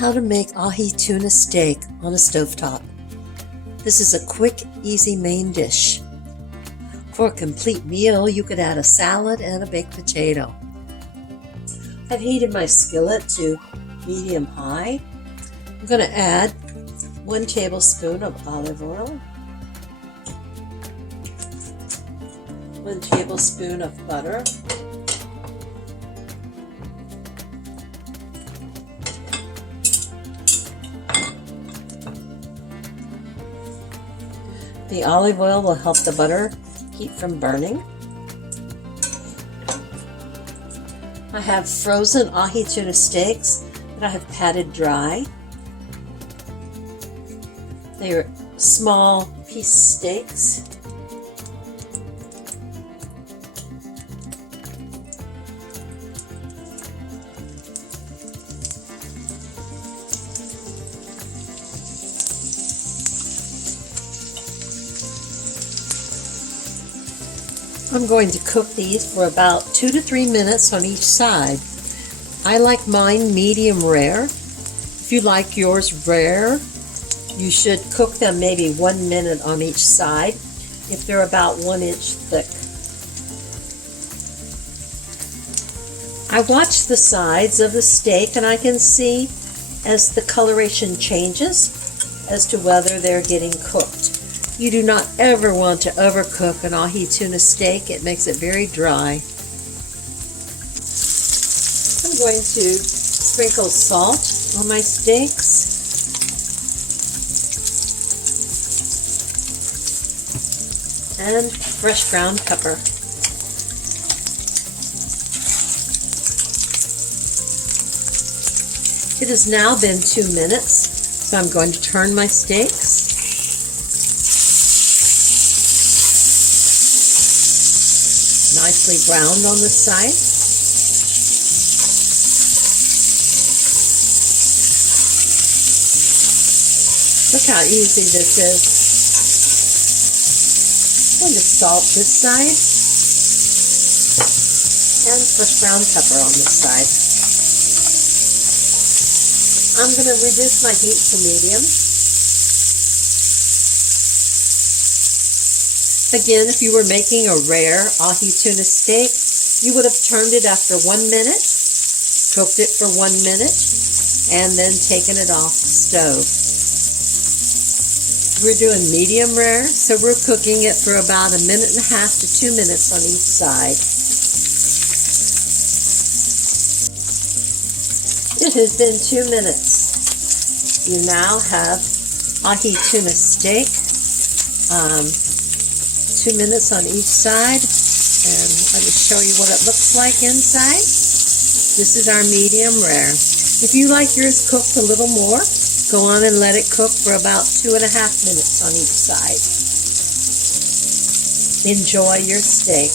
How to make ahi tuna steak on a stovetop. This is a quick, easy main dish. For a complete meal, you could add a salad and a baked potato. I've heated my skillet to medium-high. I'm going to add 1 tablespoon of olive oil, 1 tablespoon of butter, the olive oil will help the butter keep from burning. I have frozen ahi tuna steaks that I have patted dry. They are small piece steaks. I'm going to cook these for about 2 to 3 minutes on each side. I like mine medium rare. If you like yours rare, you should cook them maybe 1 minute on each side if they're about 1 inch thick. I watch the sides of the steak and I can see as the coloration changes as to whether they're getting cooked. You do not ever want to overcook an ahi tuna steak. It makes it very dry. I'm going to sprinkle salt on my steaks. And fresh ground pepper. It has now been 2 minutes, so I'm going to turn my steaks. Nicely browned on the side. Look how easy this is. I'm going to salt this side and fresh ground pepper on this side. I'm going to reduce my heat to medium. Again, if you were making a rare ahi tuna steak, you would have turned it after 1 minute, cooked it for 1 minute, and then taken it off the stove. We're doing medium rare, so we're cooking it for about 1.5 to 2 minutes on each side. It has been 2 minutes. You now have ahi tuna steak. 2 minutes on each side, and let me show you what it looks like inside. This is our medium rare. If you like yours cooked a little more, go on and let it cook for about 2.5 minutes on each side. Enjoy your steak.